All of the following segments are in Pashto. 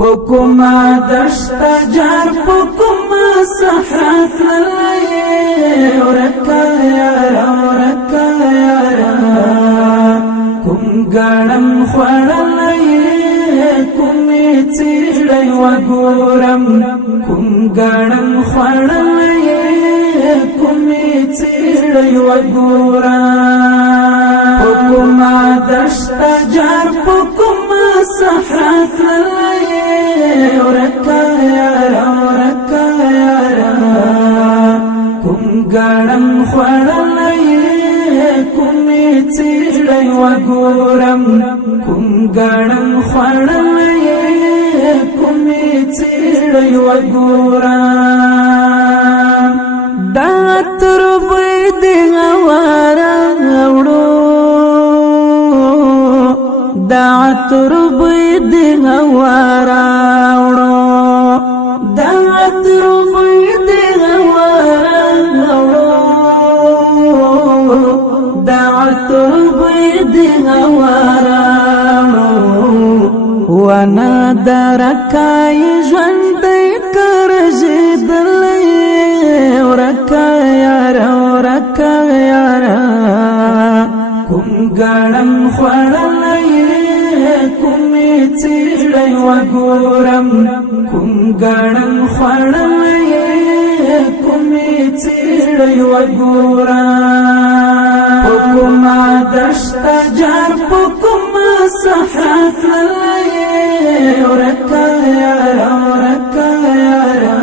پکما دشت جار پکما صحرات للے ورکا یارا ورکا یارا کم گڑم خوڑلے کمی چیڑی وگورم کم گڑم خوڑلے کمی چیڑی وگورم پکما دشت جار پکما صحرات للے ورکا یارا ورکا یارا کم گڑم خوڑلے کمی چیڑی وگورم کم گڑم خوڑلے کمی چیڑی وگورم دا تربی دی غوارا وڑو دا تربی دی غوارا وڑو دا تربی دی غوارا وڑو دا تربی دی غوارا وڑو وانا درکای ژوندی کرجی دلی ورکا یارا ورکا یارا کم گڑم خوڑلے کمی چیڑی وگورم کم گڑم خوڑلے کمی چیڑی وگورم پکما دشت جار پکما صحرات للے ورکا یارا ورکا یارا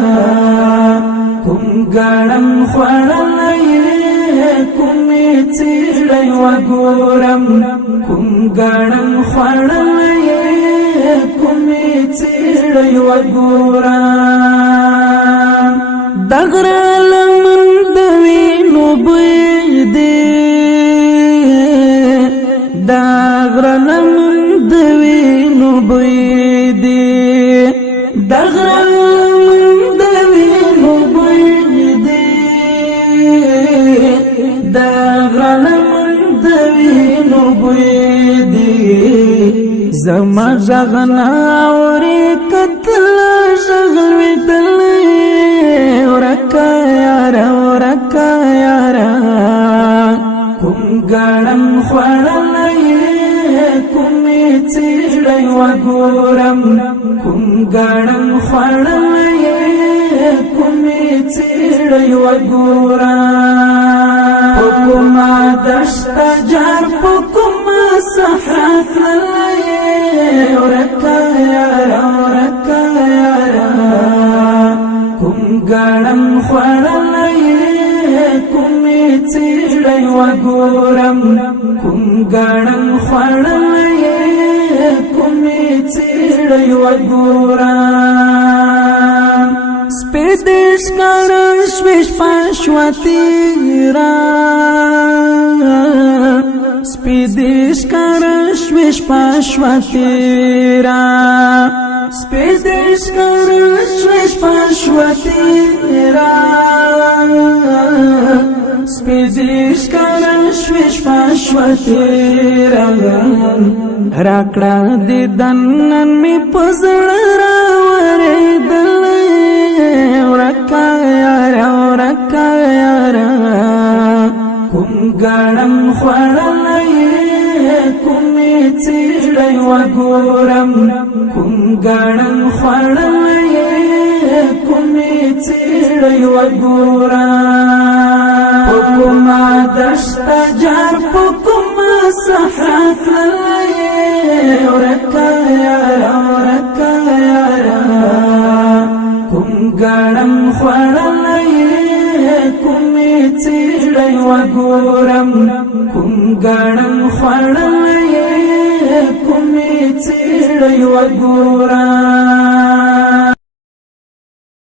کم گڑم خوڑلے کمی چیڑی وگورم کم گڑم خوڑلے کمی چیڑی وگورم دغر لمن دوینو بیدی دغر لمن دوینو بیدی دغر لمن دوینو بیدی دغر لمن دوینو بیدی زما ژغنا وری کتل ژغوی دلی ورکا یارا ورکا یارا کم گڑم خوڑلے کمی چیڑی وگورم کم گڑم خوڑلے کمی چیڑی وگورم پکما دشت جار پکما صحرات للے ورکا یارا ورکا یارا کم گڑم خوڑلے کمی چیڑی وگورم کم گڑم خوڑلے کمی چیڑی وگورم سپیدش کرش ویش پاشواتیرا سپیدش کرش ویش پاشواتیرا سپیدش کرش ویش پاشواتیرا سپیدش کرش ویش پاشواتیرا راکڑا دی دنن می پزڑ راوری دلی ورکا یارا ورکا یارا کم گڑم خوڑلے کمی چیڑی وگورم کم گڑم خوڑلے کمی چیڑی وگورم پکما دشت جار پکما صحرات للے ورکا یارا ورکا یارا کم گڑم خوڑلے کمی چیڑی وگورم کم گڑم خوڑلے کمی چیڑی وگورم